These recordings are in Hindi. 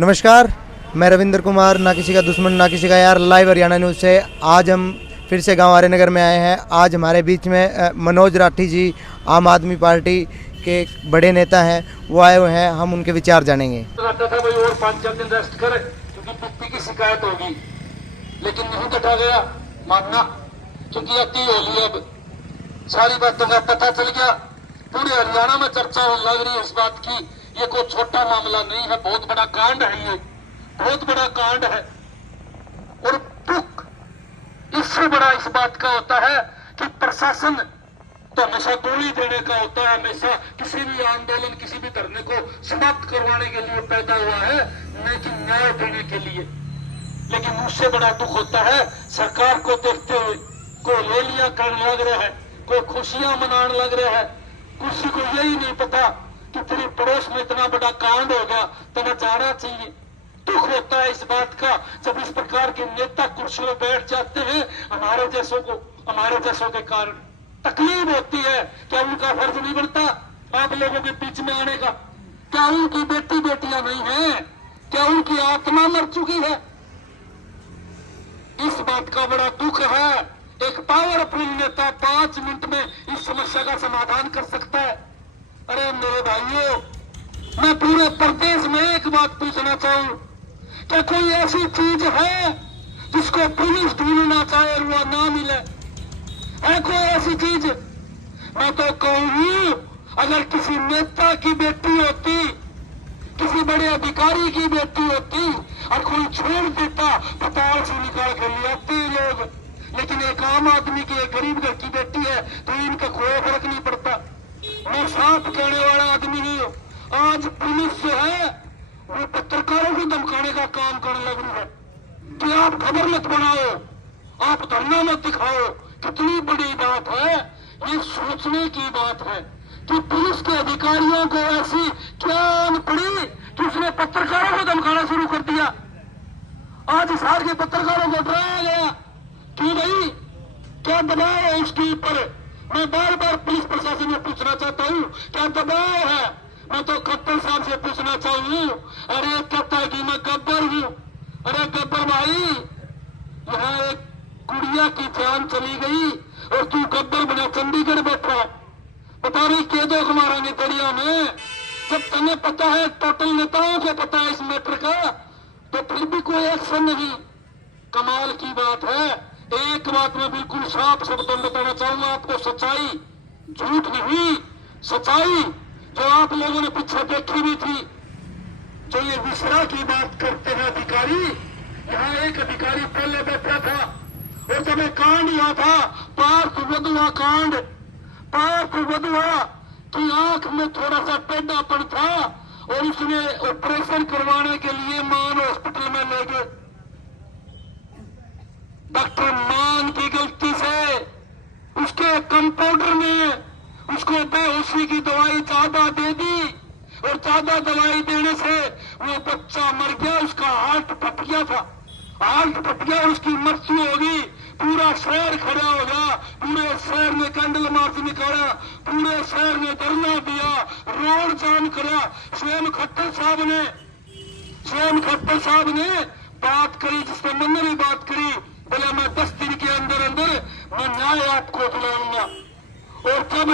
नमस्कार, मैं रविंद्र कुमार, ना किसी का दुश्मन ना किसी का यार, लाइव हरियाणा न्यूज़ से। आज हम फिर से गांव आर्यनगर में आए हैं। आज हमारे बीच में मनोज राठी जी, आम आदमी पार्टी के बड़े नेता हैं, वो आए हुए हैं। हम उनके विचार जानेंगे। लगता था भाई और 5-4 दिन रेस्ट कर, क्योंकि पित्ती की शिकायत होगी, लेकिन नहीं कटा गया मानना, क्योंकि अति हो लिया। अब सारी बातों का पता चल गया। पूरे हरियाणा में चर्चा होने लग रही है इस बात की। ये कोई छोटा मामला नहीं है, बहुत बड़ा कांड है, ये बहुत बड़ा कांड है। और दुख इससे बड़ा इस बात का होता है कि प्रशासन तो हमेशा गोली देने का होता है, हमेशा किसी भी आंदोलन, किसी भी धरने को समाप्त करवाने के लिए पैदा हुआ है, न कि न्याय देने के लिए। लेकिन उससे बड़ा दुख होता है सरकार को देखते हुए कोई रैलियां करने लग रहे हैं, कोई खुशियां मनाने लग रहे हैं। किसी को यही नहीं पता कि तेरे पड़ोस में इतना बड़ा कांड हो गया, तुम्हें जाना चाहिए। दुख होता है इस बात का जब इस प्रकार के नेता कुर्सी में बैठ जाते हैं हमारे जैसों के कारण। तकलीफ होती है। क्या उनका फर्ज नहीं बनता आप लोगों के बीच में आने का? क्या उनकी बेटी बेटियां नहीं है? क्या उनकी आत्मा मर चुकी है? इस बात का बड़ा दुख है। एक पावरफुल नेता 5 मिनट में इस समस्या का समाधान कर सकता है। अरे मेरे भाइयों, मैं पूरे प्रदेश में एक बात पूछना चाहूं, क्या कोई ऐसी चीज है जिसको पुलिस ढूंढना चाहे और वो ना मिले? है कोई ऐसी चीज? मैं तो कहूं, अगर किसी नेता की बेटी होती, किसी बड़े अधिकारी की बेटी होती और कोई छोड़ देता, पताल से निकाल कर ले आते लोग। लेकिन एक आम आदमी की, एक गरीब घर की बेटी है तो इनका कोई फर्क नहीं पड़ता। मैं साफ कहने वाला आदमी नहीं हूं। आज पुलिस जो है वो पत्रकारों को धमकाने का काम करने लग रही है कि आप खबर मत बनाओ, आप धरना मत दिखाओ। कितनी बड़ी बात है। ये सोचने की बात है कि पुलिस के अधिकारियों को ऐसी क्या आन पड़ी कि उसने पत्रकारों को धमकाना शुरू कर दिया। आज हिसार के पत्रकारों को डराया गया कि भाई क्या दबाव है उसके ऊपर। मैं बार बार पुलिस प्रशासन में पूछना चाहता हूँ, क्या दबाव है? मैं तो कप्तान साहब से पूछना चाहूँ, अरे कहता है कि मैं गब्बर हूँ। अरे गब्बर भाई, यहाँ एक गुड़िया की जान चली गई और तू गब्बर बना चंडीगढ़ बैठा। बता रही के दो मारेंगे दरिया में। जब तुम्हें पता है, टोटल नेताओं को पता है इस मैटर का, तो फिर भी कोई एक्शन नहीं। कमाल की बात है। एक बात मैं बिल्कुल साफ शब्दों में बताना चाहूंगा आपको, सच्चाई, झूठ नहीं, सच्चाई जो आप लोगों ने पीछे देखी भी थी। जो ये विसरा की बात करते हैं अधिकारी, यहाँ एक अधिकारी पहले बैठा था और जब एक कांड हुआ था, पार्थ वधुआ कांड, पार्थ वधुआ की आंख में थोड़ा सा टेढ़ापन था और उसने ऑपरेशन करवाने के लिए मान हॉस्पिटल में ले गए। डॉक्टर मान की गलती से उसके कंपाउंडर ने उसको बेहोशी की दवाई ज्यादा दे दी और ज्यादा दवाई देने से वो बच्चा मर गया। उसका हार्ट फट गया था, हार्ट फट गया, उसकी मृत्यु होगी। पूरा शहर खड़ा हो गया, पूरे शहर ने कैंडल मार्च निकाला, पूरे शहर ने धरना दिया, रोड जाम करा। स्वयं खट्टर साहब ने बात करी, जिसने मैंने भी बात करी, बोला मैं 10 दिन के अंदर अंदर मैं न्याय आपको दिलाऊंगा। और जब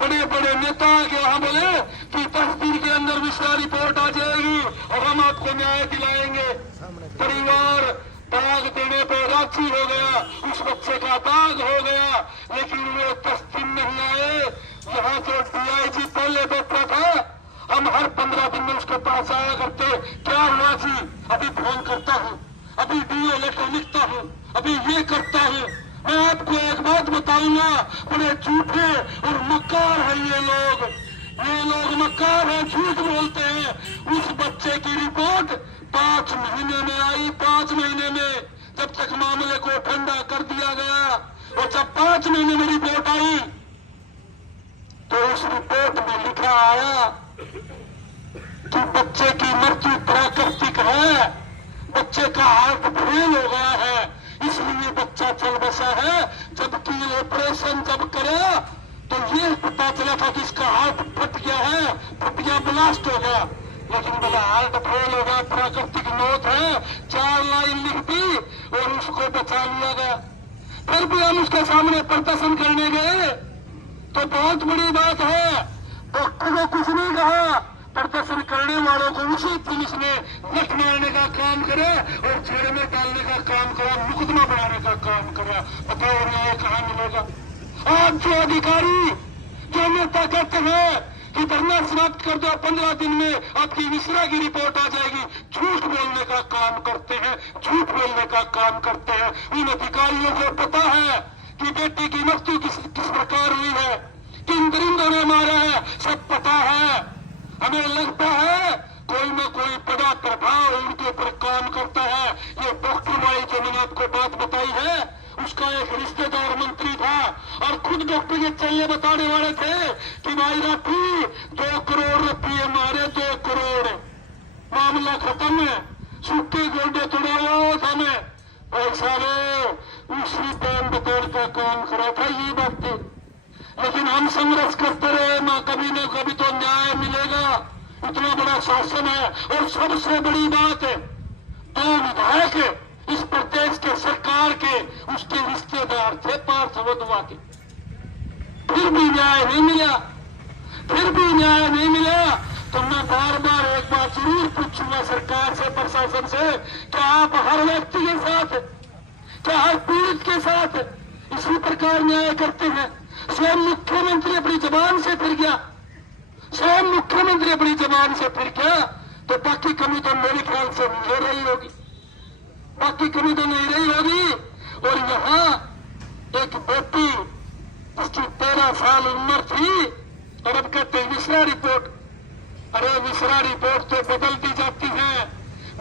बड़े बड़े नेता आगे वहां बोले कि 10 दिन के अंदर विश्वा रिपोर्ट आ जाएगी और हम आपको न्याय दिलाएंगे, परिवार दाग देने पर राजी हो गया, उस बच्चे का दाग हो गया। लेकिन वो 10 दिन नहीं आए। यहाँ जो DIG पहले बैठा था, हम हर 15 दिन में उसके पास आया करते, क्या हुआ जी, अभी फोन करता हूँ, अभी DA लेटर लिखता हूँ, अभी ये करता हूँ। मैं आपको एक बात बताऊंगा, बड़े झूठे और मक्कार है ये लोग मक्कार है, झूठ बोलते हैं। उस बच्चे की रिपोर्ट 5 महीने में आई, 5 महीने में, जब तक मामले को ठंडा कर दिया गया। और जब 5 महीने में रिपोर्ट आई तो उस रिपोर्ट में लिखा आया कि बच्चे की मृत्यु प्राकृतिक है, बच्चे का हार्ट फेल हो गया है, इसलिए बच्चा चल बसा है। जबकि ऑपरेशन जब करा तो ये पता चला था कि इसका हार्ट फट गया है, फट गया, ब्लास्ट हो गया। लेकिन बोला हालत फेल होगा, प्राकृतिक मौत है, 4 लाइन लिख दी और उसको बचा लिया गया। फिर भी हम उसके सामने प्रदर्शन करने गए तो बहुत बड़ी बात है, डॉक्टर को कुछ नहीं कहा, प्रदर्शन करने वालों को उसी पुलिस ने नट मारने का काम करे और जेल में डालने का काम करा, मुकदमा बनाने का काम करा। बताओ न्याय कहाँ मिलेगा? आज जो अधिकारी जो नेता कहते हैं कि धरना समाप्त कर दो, 15 दिन में आपकी मिश्रा की रिपोर्ट आ जाएगी, झूठ बोलने का काम करते हैं, झूठ बोलने का काम करते हैं। इन अधिकारियों को पता है कि बेटी की मृत्यु किस प्रकार हुई है, किन दरिंदों ने मारा है, सब पता है। हमें लगता है कोई न कोई बड़ा प्रभाव उनके ऊपर काम करता है। ये डॉक्टर भाई जो मैंने आपको बात बताई है, उसका एक रिश्तेदार मंत्री था और खुद डॉक्टर के चलने बताने वाले थे कि भाई राठी 2 करोड़ रुपये मारे, 2 करोड़, मामला खत्म है, सूखे गोडे तोड़ा हुआ था। मैं भाई साहब उसी टाइम बताने का काम करा था ये बात थी। लेकिन हम संघर्ष करते रहे, मां कभी न कभी तो न्याय मिलेगा। इतना बड़ा शासन है और सबसे बड़ी बात है 2 विधायक इस प्रदेश के सरकार के उसके रिश्तेदार थे पार्थ वधवा के, फिर भी न्याय नहीं मिला, फिर भी न्याय नहीं मिला। तो मैं बार बार एक बात जरूर पूछूंगा सरकार से, प्रशासन से, क्या आप हर व्यक्ति के साथ, क्या हर पीड़ित के साथ इसी प्रकार न्याय करते हैं? स्वयं मुख्यमंत्री अपनी जबान से फिर गया, स्वयं मुख्यमंत्री अपनी जबान से फिर गया, तो बाकी कमी तो मेरे ख्याल से नहीं रही होगी, बाकी कमी तो नहीं रही होगी। और यहाँ एक बेटी जिसकी 13 साल उम्र थी और अब कहते हैं मिश्रा रिपोर्ट। अरे मिश्रा रिपोर्ट तो बदल दी जाती है,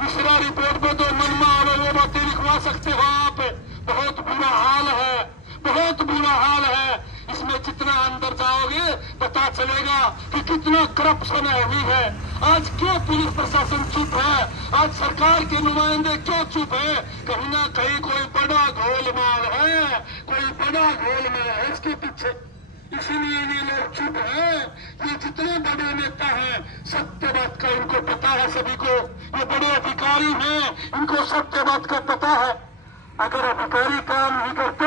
मिश्रा रिपोर्ट में तो मनमा वो बातें लिखवा सकते हो आप। बहुत बुरा हाल है, बहुत बुरा हाल है। इसमें जितना अंदर जाओगे पता चलेगा कि कितना करप्शन हुई है। आज क्यों पुलिस प्रशासन चुप है? आज सरकार के नुमाइंदे क्यों चुप है? कहीं ना कहीं कोई बड़ा गोलमाल है, कोई बड़ा गोलमाल है इसके पीछे, इसीलिए ये लोग चुप है। ये जितने बड़े नेता हैं सत्य बात का इनको पता है, सभी को। ये बड़े अधिकारी हैं, इनको सत्य बात का पता है। अगर अधिकारी काम नहीं करते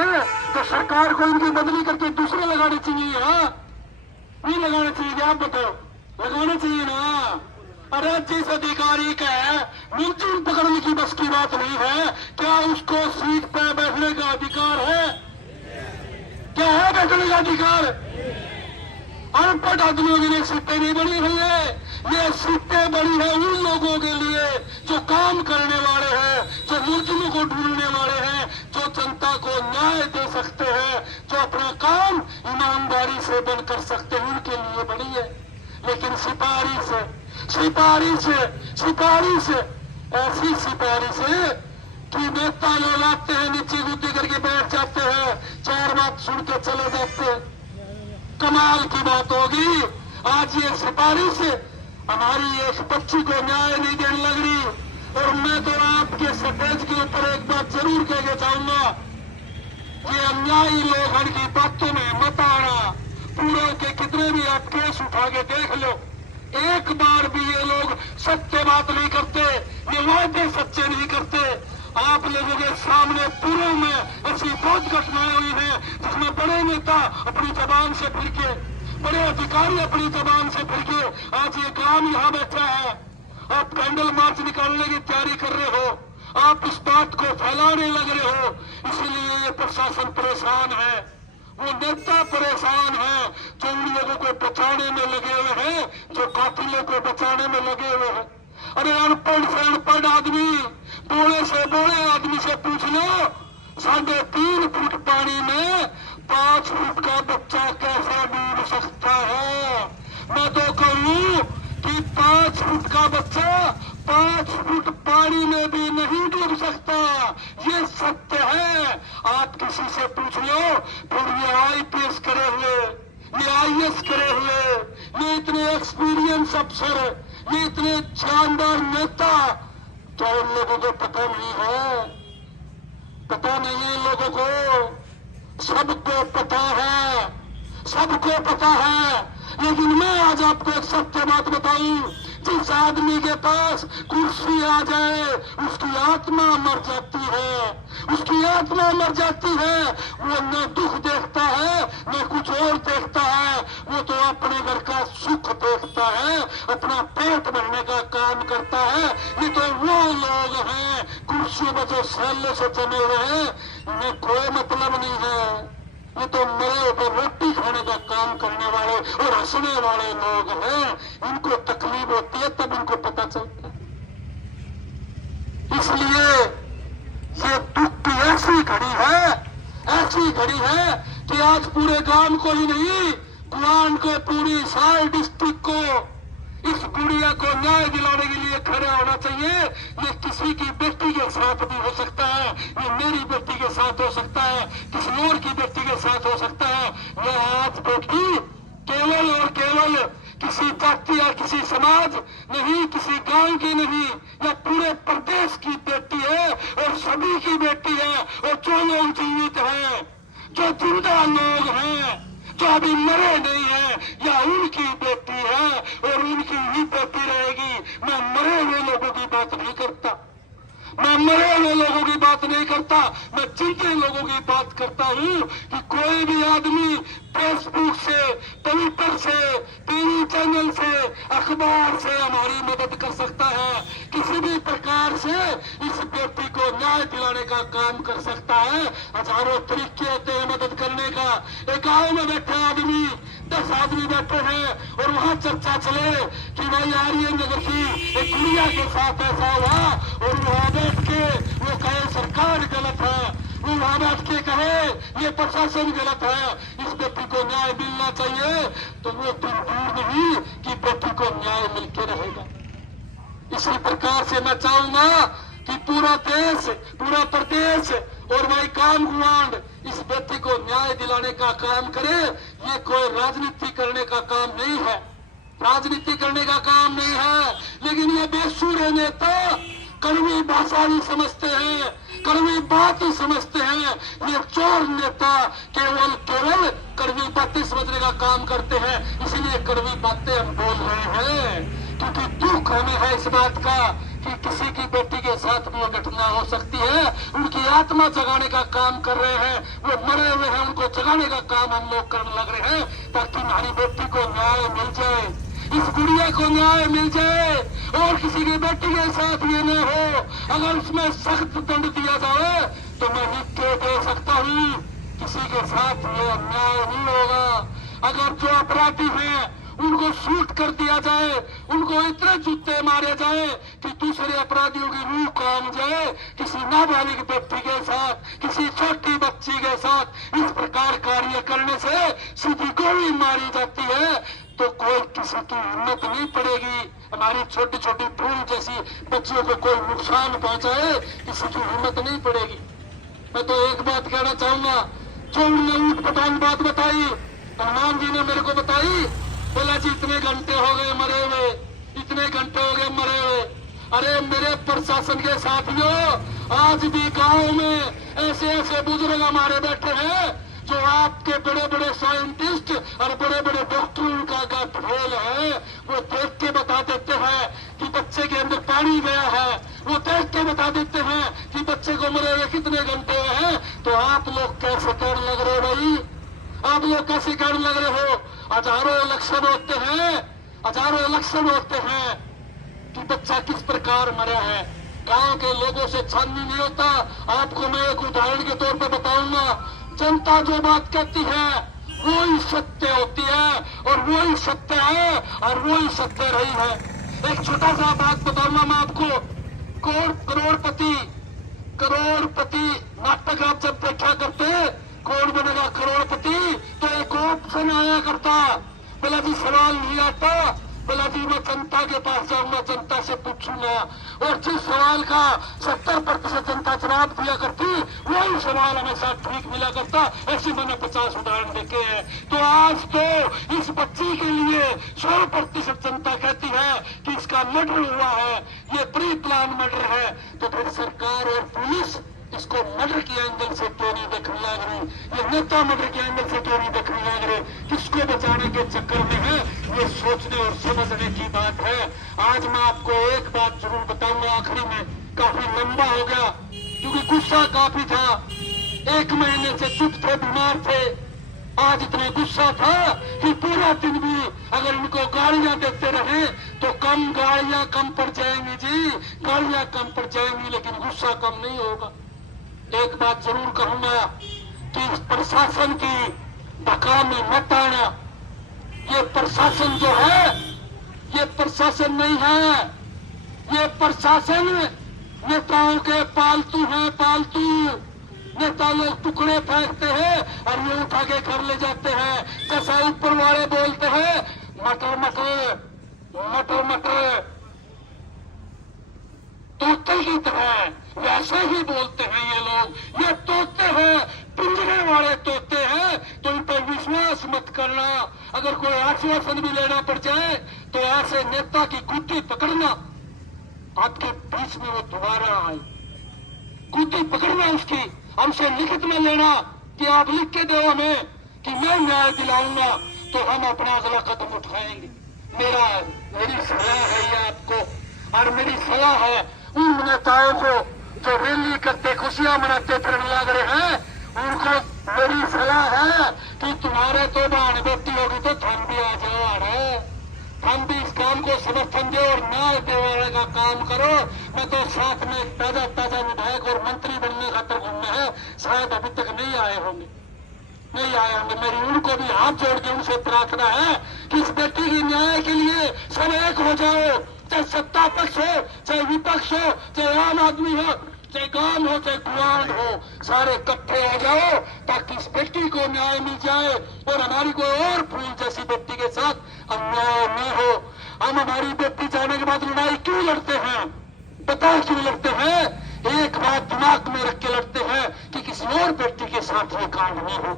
तो सरकार को इनकी बदली करके दूसरे लगाने चाहिए। हाँ, नहीं लगाने चाहिए? आप बताओ, लगाने चाहिए ना। अरे जिस अधिकारी का मिर्ची पकड़ने की बस की बात नहीं है, क्या उसको सीट पे बैठने का अधिकार है? क्या है बैठने का अधिकार? अनपढ़ आदमियों के लिए सीटें नहीं बनी हुई है, ये सीटें बनी है उन लोगों के लिए जो काम करने वाले हैं, जो मुलजिमों को ढूंढने वाले हैं, जो जनता को न्याय दे सकते हैं, जो अपना काम ईमानदारी से बंद कर सकते हैं, उनके लिए बनी है। लेकिन सिपारिश ऐसी सिपारिश कि नेता लोग आते हैं, नीचे गुद्दी करके बैठ जाते हैं, 4 बात सुन के चले जाते हैं। कमाल की बात होगी, आज ये सिफारिश हमारी एक बच्ची को न्याय नहीं देने लग रही। और मैं तो आपके स्टेज के ऊपर एक बात जरूर कहना चाहूंगा, ये अन्यायी लोग की बातों में मत आना। पूरे के कितने भी आप केस उठा के देख लो, एक बार भी ये लोग सत्य बात नहीं करते, ये वादे सच्चे नहीं करते। आप लोगों के सामने पूर्व में ऐसी बहुत घटनाएं हुई हैं जिसमें बड़े नेता अपनी जबान से फिर के, बड़े अधिकारी अपनी जबान से फिर के आज ये काम यहाँ बैठा है। आप कैंडल मार्च निकालने की तैयारी कर रहे हो, आप इस बात को फैलाने लग रहे हो, इसीलिए ये प्रशासन परेशान है, वो नेता परेशान है जो उन लोगों को बचाने में लगे हुए हैं, जो कातिलों को बचाने में लगे हुए हैं। अरे अनपढ़ से अनपढ़ आदमी, बोले से बोले आदमी से पूछ लो, 3.5 फुट पानी में 5 फुट का बच्चा कैसे डूब सकता है? मैं तो कहूँ कि 5 फुट का बच्चा 5 फुट पानी में भी नहीं डूब सकता, ये सत्य है। आप किसी से पूछ लो, फिर ये IPS करे हुए, ये IAS करे हुए, ये इतने एक्सपीरियंस अफसर, ये इतने शानदार नेता, तो उन लोगों को पता नहीं है? पता नहीं है लोगों को, सबको पता है, सबको पता है। लेकिन मैं आज आपको एक सत्य बात बताऊं, जिस आदमी के पास कुर्सी आ जाए उसकी आत्मा मर जाती है, उसकी आत्मा मर जाती है। वो न दुख देखता है न कुछ और देखता है, वो तो अपने घर का सुख देखता है, अपना पेट भरने का काम करता है। ये तो वो लोग हैं कुर्सियों में जो सैले से जमे हुए हैं, इन्हें कोई मतलब नहीं है। ये तो मरे ऊपर रोटी खाने का काम करने वाले और हंसने वाले लोग हैं। इनको तकलीफ होती है तब इनको पता चलता है। इसलिए ये दुख की ऐसी घड़ी है कि आज पूरे गांव को ही नहीं, कुआन को, पूरी साल डिस्ट्रिक्ट को इस गुड़िया को न्याय दिलाने के लिए खड़ा होना चाहिए। ये किसी की बेटी के साथ भी हो सकता है, ये मेरी बेटी के साथ हो सकता है, किसी और की बेटी के साथ हो सकता है। यह आज बेटी केवल और केवल किसी जाति या किसी समाज नहीं, किसी गांव की नहीं, यह पूरे प्रदेश की बेटी है और सभी की बेटी है। और जो लोग जीवित हैं, जो जिंदा लोग हैं, जो अभी मरे नहीं है, या उनकी बेटी है और उनकी ही बेटी रहेगी। मैं मरे हुए लोगों की बात नहीं करता, मैं मरे हुए लोगों की बात नहीं करता, मैं जिंदे लोगों की बात करता हूँ कि कोई भी आदमी फेसबुक से, ट्विटर से, टीवी चैनल से, अखबार से हमारी मदद कर सकता है। किसी भी प्रकार से इस बेटी को न्याय दिलाने का काम कर सकता है। हजारों तरीके होते हैं मदद करने का। एक गांव में बैठे आदमी, 10 आदमी बैठे हैं और वहां चर्चा चले कि भाई आर्यन नगर की एक गुड़िया के साथ ऐसा हुआ, और वहां बैठ के वो कहे सरकार गलत है, वो वहां बैठ के कहे ये प्रशासन गलत है, इस बेटी को न्याय मिलना चाहिए, तो वो दिन दूर नहीं कि बेटी को न्याय मिलके रहेगा। इसी प्रकार से मैं चाहूंगा कि पूरा देश, पूरा प्रदेश और भाई काम गुआंड इस बेटी को न्याय दिलाने का काम करे। ये कोई राजनीति करने का काम नहीं है, राजनीति करने का काम नहीं है। लेकिन ये बेसुरे नेता कड़वी भाषा ही समझते हैं, कड़वी बात ही समझते हैं। ये चोर नेता केवल कड़वी बातें समझने का काम करते हैं। इसीलिए कड़वी बातें हम बोल रहे हैं, क्योंकि दुख हमें है इस बात का कि किसी की बेटी के साथ भी घटना हो सकती है। उनकी आत्मा जगाने का काम कर रहे हैं, वो मरे हुए हैं, उनको जगाने का काम हम लोग करने लग रहे हैं, ताकि हमारी बेटी को न्याय मिल जाए, इस गुड़िया को न्याय मिल जाए और किसी की बेटी के साथ ये न हो। अगर उसमें सख्त दंड दिया जाए तो मैं लिख के दे सकता हूँ, किसी के साथ ये अन्याय नहीं होगा। अगर जो अपराधी हैं उनको शूट कर दिया जाए, उनको इतने जूते मारे जाए कि दूसरे अपराधियों की रूह काम जाए। किसी नाबालिग व्यक्ति के साथ, किसी छोटी बच्ची के साथ इस प्रकार कार्य करने से सीधी गोली मारी जाती है तो कोई किसी की हिम्मत नहीं पड़ेगी। हमारी छोटी छोटी फूल जैसी बच्चियों को कोई नुकसान पहुंचाए, किसी की हिम्मत नहीं पड़ेगी। मैं तो एक बात कहना चाहूंगा, जो उन्होंने ऊट पटांग बात बताई, हनुमान जी ने मेरे को बताई, बोला जी इतने घंटे हो गए मरे हुए, इतने घंटे हो गए मरे हुए। अरे मेरे प्रशासन के साथियों, आज भी गांव में ऐसे ऐसे बुजुर्ग हमारे बैठे हैं जो आपके बड़े बड़े साइंटिस्ट और बड़े बड़े डॉक्टरों का फेल है। वो देख के बता देते हैं कि बच्चे के अंदर पानी गया है, वो देख के बता देते हैं कि बच्चे को मरे हुए कितने घंटे हुए हैं। तो आप लोग कैसे कहने लग रहे हो भाई, आप लोग कैसे कहने लग रहे हो? हजारों इलेक्शन होते हैं, हजारों इलेक्शन होते हैं कि बच्चा किस प्रकार मरा है। गांव के लोगों से छाननी नहीं होता। आपको मैं एक उदाहरण के तौर पर बताऊंगा। जनता जो बात कहती है वो ही सत्य होती है और वो ही सत्य है और वो ही सत्य रही है। एक छोटा सा बात बताऊंगा मैं आपको। करोड़पति नाटक आप जब देखा करते, कौन बनेगा करोड़पति, तो एक ऑप्शन आया करता, बोला जी सवाल नहीं आता, बोला जी मैं जनता के पास जाऊंगा, जनता से पूछूंगा, और जिस सवाल का 70% जनता जवाब दिया करती वही सवाल हमेशा ठीक मिला करता। ऐसे मैंने 50 उदाहरण देखे हैं। तो आज तो इस बच्ची के लिए 100% जनता कहती है कि इसका मर्डर हुआ है, ये प्री प्लान मर्डर है। तो फिर सरकार और पुलिस इसको मर्डर के एंगल से क्यों नहीं देखने लग रही, ये नेता मर्डर के एंगल से क्यों नहीं देखने लग रहे, किसको बचाने के चक्कर में है, ये सोचने और समझने की बात है। आज मैं आपको एक बात जरूर बताऊंगा आखिरी में, काफी लंबा हो गया क्योंकि गुस्सा काफी था, 1 महीने से चुप थे, बीमार थे। आज इतना गुस्सा था कि पूरा दिन भी अगर इनको गालियां देते रहे तो कम गालियां कम पड़ जाएंगी जी, गालियां कम पड़ जाएंगी, लेकिन गुस्सा कम नहीं होगा। एक बात जरूर कहूंगा कि इस प्रशासन की बकामी मत आना। ये प्रशासन जो है ये प्रशासन नहीं है, ये प्रशासन नेताओं के पालतू है, पालतू। नेता लोग टुकड़े फेंकते हैं और ये उठा के घर ले जाते हैं, जैसा ऊपर वाले बोलते हैं मटर मटर मटर मटर तोते की तरह वैसे ही बोलते हैं ये लोग। ये तोते हैं, पिंजरे वाले तोते हैं, तो इन पर विश्वास मत करना। अगर कोई आश्वासन भी लेना पड़ जाए तो ऐसे नेता की गुत्ती पकड़ना, आपके बीच में वो दोबारा आए, गुत्ती पकड़ना उसकी, हमसे लिखित में लेना कि आप लिख के दो हमें कि मैं न्याय दिलाऊंगा, तो हम अपना अगला कदम उठाएंगे। मेरी सलाह है ये आपको, और मेरी सलाह है उन नेताओं को जो रैली करते खुशियां मनाते फिरने लग रहे हैं, उनको मेरी सलाह है कि तुम्हारे तो बहन बेटी होगी तो हम भी आ जाओ, हम भी इस काम को समर्थन दो और न्याय दिलाने का काम करो। मैं तो साथ में ताजा ताजा विधायक और मंत्री बनने खातर घूमने हैं, शायद अभी तक नहीं आए होंगे। मेरी उनको भी हाथ जोड़ के उनसे प्रार्थना है कि इस बेटी की न्याय के लिए सब एक हो जाओ, चाहे सत्ता पक्ष हो, चाहे विपक्ष हो, चाहे आम आदमी हो, चाहे गांव हो, चाहे गुआंढ हो, सारे इकट्ठे हो जाओ ताकि इस बेटी को न्याय मिल जाए और हमारी कोई और फूल जैसी बेटी के साथ अन्याय नहीं हो। हम हमारी बेटी जाने के बाद लड़ाई क्यों लड़ते हैं, बताओ क्यों लड़ते हैं? एक बात दिमाग में रख के लड़ते हैं कि किसी और बेटी के साथ ये कांड नहीं हो,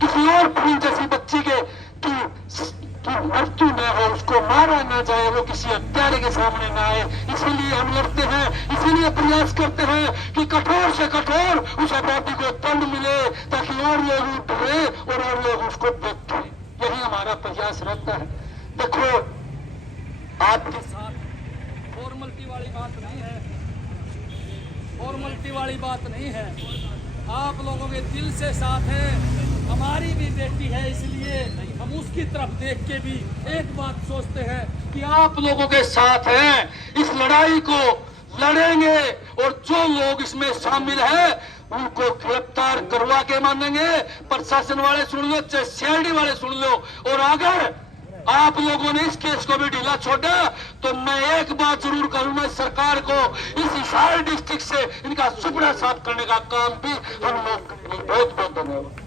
किसी और फूल जैसी बच्ची के की मृत्यु न हो, उसको मारा न जाए, वो किसी हत्यारे के सामने न आए। इसीलिए हम लड़ते हैं, इसीलिए प्रयास करते हैं कि कठोर से कठोर उस अपराधी को दंड मिले ताकि और लोग डरे और लोग उसको देखें। यही हमारा प्रयास रहता है। देखो, आपके साथ फॉर्मलिटी वाली बात नहीं है, फॉर्मलिटी वाली बात नहीं है, आप लोगों के दिल से साथ है। हमारी भी बेटी है, इसलिए हम उसकी तरफ देख के भी एक बात सोचते हैं कि आप लोगों के साथ हैं, इस लड़ाई को लड़ेंगे और जो लोग इसमें शामिल हैं उनको गिरफ्तार करवा के मानेंगे। प्रशासन वाले सुन लो, चाहे सीआईडी वाले सुन लो, और अगर आप लोगों ने इस केस को भी ढीला छोड़ा तो मैं एक बात जरूर करूंगा, सरकार को इस हिसार डिस्ट्रिक्ट से इनका सुपड़ा साफ करने का काम भी हम लोग करेंगे। बहुत बहुत धन्यवाद।